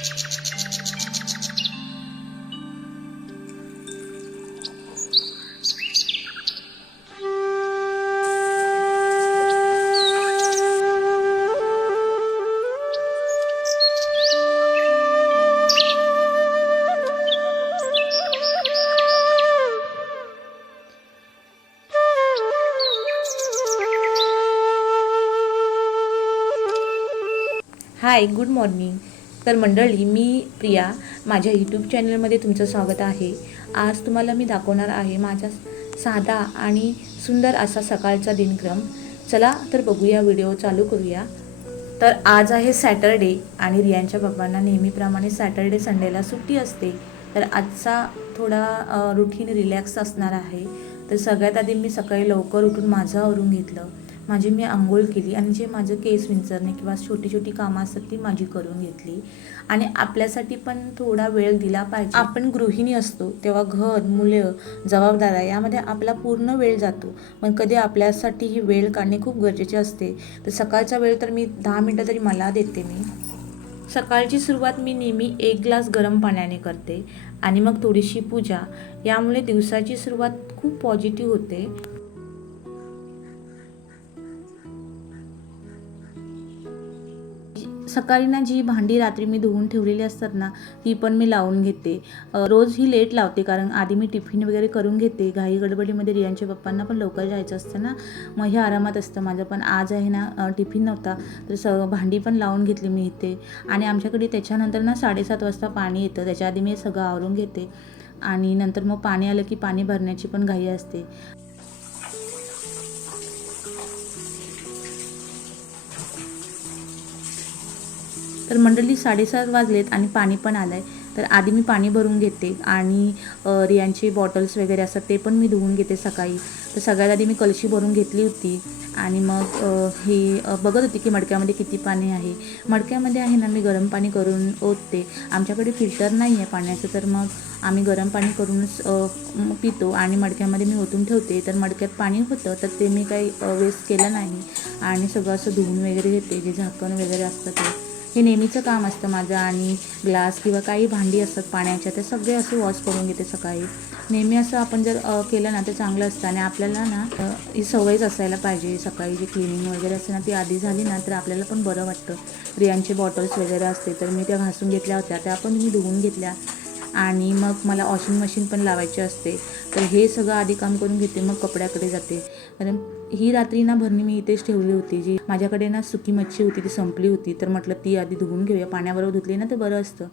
हाय, good morning. तर मंडळी, मी प्रिया, माझ्या यूट्यूब चॅनलमध्ये तुमचं स्वागत आहे. आज तुम्हाला मी दाखवणार आहे माझा साधा आणि सुंदर असा सकाळचा दिनक्रम. चला तर बघूया, व्हिडिओ चालू करूया. तर आज आहे सॅटरडे आणि रियांच्या बाबांना नेहमीप्रमाणे सॅटरडे संडेला सुट्टी असते. तर आजचा थोडा रुटीन रिलॅक्स असणार आहे. तर सगळ्यात आधी मी सकाळी लवकर उठून माझं आवरून घेतलं. मी आंघोळ केली आणि जे माझं केस विंचरणे किंवा छोटी छोटी कामं असतात ती माझी करून घेतली. आणि आपल्यासाठी पण थोडा वेळ दिला पाहिजे. आपण गृहिणी असतो तेव्हा घर, मुलं, जबाबदाऱ्या यामध्ये आपला पूर्ण वेळ जातो. पण कधी आपल्यासाठी ही वेळ काढणे खूप गरजेचे असते. तर सकाळचा वेळ तर मी 10 मिनटं तरी मला देते. सकाळची सुरुवात मी नेहमी 1 ग्लास गरम पाण्याने करते आणि मग थोडीशी पूजा. यामुळे दिवसाची सुरुवात खूप पॉझिटिव्ह होते. सकाळी ना जी भांडी रात्री मी धुवून ठेवलेली असतात ना, ती पण मी लावून घेते. रोज ही लेट लावते कारण आधी मी टिफिन वगैरे करून घेते. घाई गडबडीमध्ये रियांच्या पप्पांना पण लवकर जायचं असतं ना, मग हे आरामात असतं माझं. पण आज आहे ना, टिफिन नव्हता तर भांडी पण लावून घेतली मी इथे. आणि आमच्याकडे त्याच्यानंतर ना 7:30 वाजता पाणी येतं. त्याच्या आधी मी सगळं आवरून घेते आणि नंतर मग पाणी आलं की पाणी भरण्याची पण घाई असते. तर मंडळी 7:30 वाजलेत आणि पाणी पण आलं आहे. तर आधी मी पाणी भरून घेते आणि रियांचे बॉटल्स वगैरे असतात ते पण मी धुवून घेते सकाळी. तर सगळ्यात आधी मी कलशी भरून घेतली होती आणि मग बघत होती की मडक्यामध्ये किती पाणी आहे. मडक्यामध्ये आहे ना, मी गरम पाणी करून ओतते. आमच्याकडे फिल्टर नाही आहे पाण्याचं, तर मग आम्ही गरम पाणी करूनच पितो आणि मडक्यामध्ये मी ओतून ठेवते. तर मडक्यात पाणी होतं तर ते मी काही वेस्ट केलं नाही आणि सगळं असं धुवून वगैरे घेते. जे झाकण वगैरे असतं हे नेहमीचं काम असतं माझं. आणि ग्लास किंवा काही भांडी असतात पाण्याच्या, ते सगळे असे वॉश करून घेते सकाळी. नेहमी असं आपण जर केलं ना तर चांगलं असतं. आणि आपल्याला ना ही सवयच असायला पाहिजे. सकाळी जी क्लिनिंग वगैरे असते ना ती आधी झाली ना तर आपल्याला पण बरं वाटतं. रियांचे बॉटल्स वगैरे असते तर मी त्या घासून घेतल्या होत्या, त्या पण मी धुवून घेतल्या. आणि मग मला वॉशिंग मशीन पण लावायची असते. तर हे सगळं आधी काम करून घेते, मग कपड्याकडे जाते. कारण ही रात्री ना भरणी मी इथेच ठेवली होती. जी माझ्याकडे ना सुकी मच्छी होती ती संपली होती, तर म्हटलं ती आधी धुवून घेऊया. पाण्याबरोबर धुतली ना तर बरं असतं.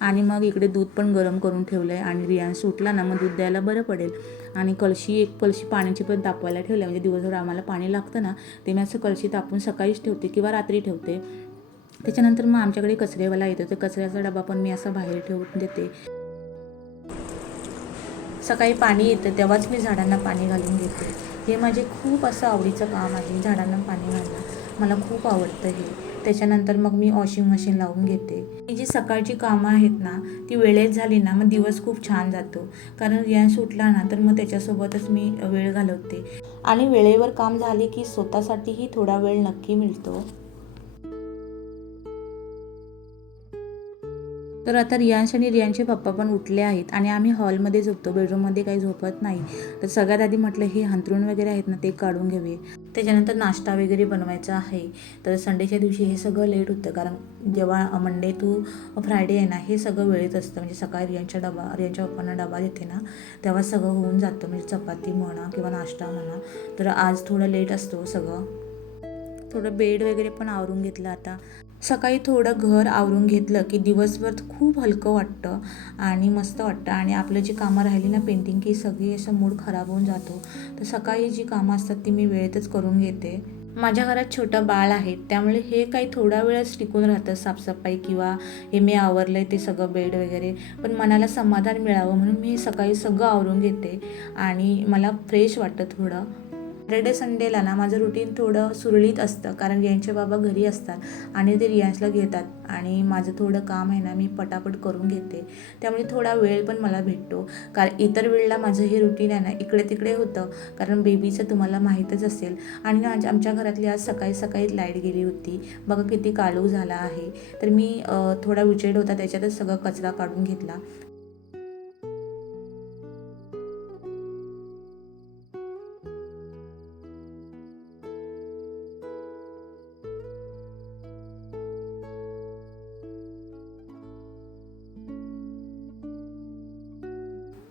आणि मग इकडे दूध पण गरम करून ठेवलं आहे आणि रियांश उठला ना मग दूध द्यायला बरं पडेल. आणि एक कळशी पाण्याची पण तापवायला ठेवली. म्हणजे दिवसभर आम्हाला पाणी लागतं ना, ते मी असं कळशी तापून सकाळीच ठेवते किंवा रात्री ठेवते. त्याच्यानंतर मग आमच्याकडे कचरेवाला येतो, तर कचऱ्याचा डबा पण मी असा बाहेर ठेवून देते. सकाळी पाणी येतं तेव्हाच मी झाडांना पाणी घालून घेते. हे माझे खूप असं आवडीचं काम आहे, झाडांना पाणी घालणं मला खूप आवडतं हे. त्याच्यानंतर मग मी वॉशिंग मशीन लावून घेते. ही जी सकाळची कामं आहेत ना ती वेळेत झाली ना मग दिवस खूप छान जातो. कारण रियांश सुटला ना तर मग त्याच्यासोबतच मी वेळ घालवते. आणि वेळेवर काम झाले की स्वतःसाठीही थोडा वेळ नक्की मिळतो. तर आता रियांश आणि रियांचे पप्पा पण उठले आहेत आणि आम्ही हॉलमध्ये झोपतो, बेडरूममध्ये काही झोपत नाही. तर सगळ्यात आधी म्हटलं हे अंथरूण वगैरे आहेत ना ते काढून घेऊया. त्याच्यानंतर नाश्ता वगैरे बनवायचा आहे. तर संडेच्या दिवशी हे सगळं लेट होतं कारण जेव्हा मंडे टू फ्रायडे आहे ना हे सगळं वेळेत असतं. म्हणजे सकाळी रियांच्या पप्पांना डबा देते ना तेव्हा सगळं होऊन जातं. म्हणजे चपाती म्हणा किंवा नाश्ता म्हणा. तर आज थोडं लेट असतो सगळं. थोडं बेड वगैरे पण आवरून घेतलं. आता सकाळी थोडं घर आवरून घेतलं की दिवसभर खूप हलकं वाटतं आणि मस्त वाटतं. आणि आपलं जी कामं राहिली ना पेंटिंग की सगळी असं मूड खराब होऊन जातो. तर सकाळी जी कामं असतात ती मी वेळेतच करून घेते. माझ्या घरात छोटं बाळ आहे त्यामुळे हे काही थोडा वेळच टिकून राहतं, साफसफाई किंवा हे मी आवरलं आहे ते सगळं बेड वगैरे. पण मनाला समाधान मिळावं म्हणून मी सकाळी सगळं आवरून घेते आणि मला फ्रेश वाटतं थोडं. सॅटर्डे संडेला ना माझं रुटीन थोडं सुरळीत असतं, कारण रियांचे बाबा घरी असतात आणि ते रियांशला घेतात आणि माझं थोडं काम आहे ना मी पटापट करून घेते, त्यामुळे थोडा वेळ पण मला भेटतो. कारण इतर वेळेला माझं हे रुटीन आहे ना इकडे तिकडे होतं, कारण बेबीचं तुम्हाला माहीतच असेल. आणि ना आमच्या घरातली आज सकाळी सकाळी लाईट गेली होती, बघा किती काळोख झाला आहे. तर मी थोडा उजेड होता त्याच्यातच सगळं कचरा काढून घेतला.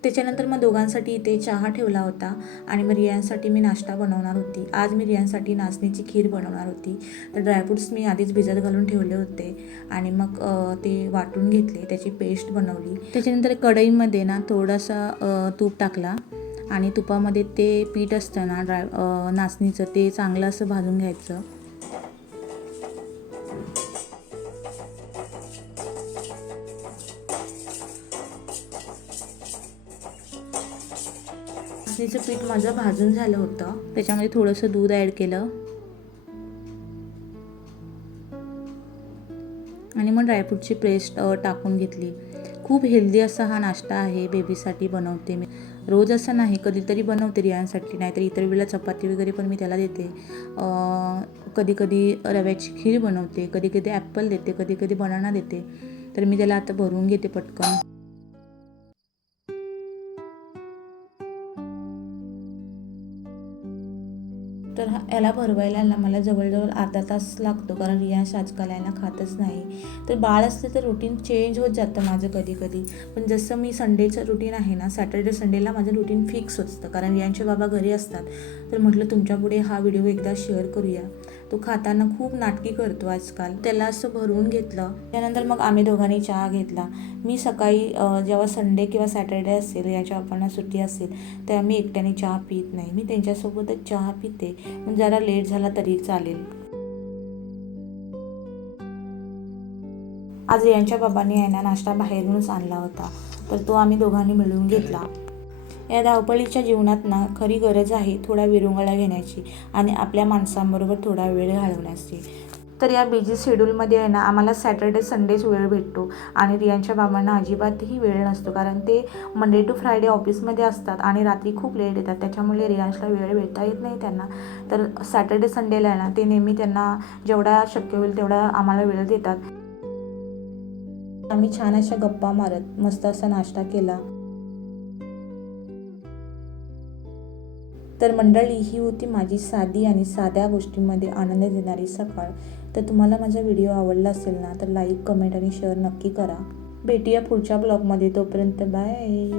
त्याच्यानंतर मग दोघांसाठी इथे चहा ठेवला होता आणि मग रियांसाठी मी नाश्ता बनवणार होती. आज मी रियांसाठी नाचणीची खीर बनवणार होती. तर ड्रायफ्रूट्स मी आधीच भिजत घालून ठेवले होते आणि मग ते वाटून घेतले, त्याची पेस्ट बनवली. त्याच्यानंतर कढईमध्ये ना थोडासा तूप टाकला आणि तुपामध्ये ते पीठ असतं ना नाचणीचं, ते चांगलं असं भाजून घ्यायचं. नाचणीचं पीठ माझं भाजून झालं होतं, त्याच्यामध्ये थोडंसं दूध ॲड केलं आणि मग ड्रायफ्रूटची पेस्ट टाकून घेतली. खूप हेल्दी असा हा नाश्ता आहे, बेबीसाठी बनवते मी. रोज असं नाही, कधीतरी बनवते रियांसाठी, नाहीतर इतर वेळेला चपाती वगैरे पण मी त्याला देते. कधी कधी रव्याची खीर बनवते, कधी कधी ॲपल देते, कधी कधी बनाना देते. तर मी त्याला आता भरून घेते पटकन. तर याला भरवायला ना मला जवळजवळ अर्धा तास लागतो, कारण रियांश आजकाल आहे ना खातच नाही. तर बाळ असते तर रुटीन चेंज होत जातं माझं कधी कधी. पण जसं मी संडेचं रुटीन आहे ना, सॅटर्डे संडेला माझं रुटीन फिक्स असतं, कारण रियांचे बाबा घरी असतात. तर म्हटलं तुमच्यापुढे हा व्हिडिओ एकदा शेअर करूया. तो खाताना खूप नाटकी करतो आजकाल. त्याला असं भरवून घेतलं, त्यानंतर मग आम्ही दोघांनी चहा घेतला. मी सकाळी जेव्हा संडे किंवा सॅटर्डे असेल, याच्या बाबांना सुट्टी असेल, तेव्हा मी एकट्याने चहा पित नाही, मी त्यांच्यासोबतच चहा पिते. पण जरा लेट झाला तरी चालेल. आज रियांच्या बाबांनी आहे ना नाश्ता बाहेरूनच आणला होता, तर तो आम्ही दोघांनी मिळून घेतला. या धावपळीच्या जीवनात ना खरी गरज आहे थोडा विरंगुळा घेण्याची आणि आपल्या माणसांबरोबर थोडा वेळ घालवण्याची. तर या बिझी शेड्यूलमध्ये आहे ना आम्हाला सॅटर्डे संडेच वेळ भेटतो आणि रियांच्या बाबांना अजिबातही वेळ नसतो, कारण ते मंडे टू फ्रायडे ऑफिसमध्ये असतात आणि रात्री खूप लेट येतात, त्याच्यामुळे रियांशला वेळ भेटता येत नाही त्यांना. तर सॅटर्डे संडेला आहे ना ते नेहमी त्यांना जेवढा शक्य होईल तेवढा आम्हाला वेळ देतात. आम्ही छान अशा गप्पा मारत मस्त असा नाश्ता केला. तर मंडळी, ही होती माझी साधी आणि साध्या गोष्टींमध्ये आनंद देणारी सकाळ. तर तुम्हाला माझा व्हिडिओ आवडला असेल ना तर लाईक, कमेंट आणि शेअर नक्की करा. भेटूया पुढच्या ब्लॉगमध्ये, तोपर्यंत बाय.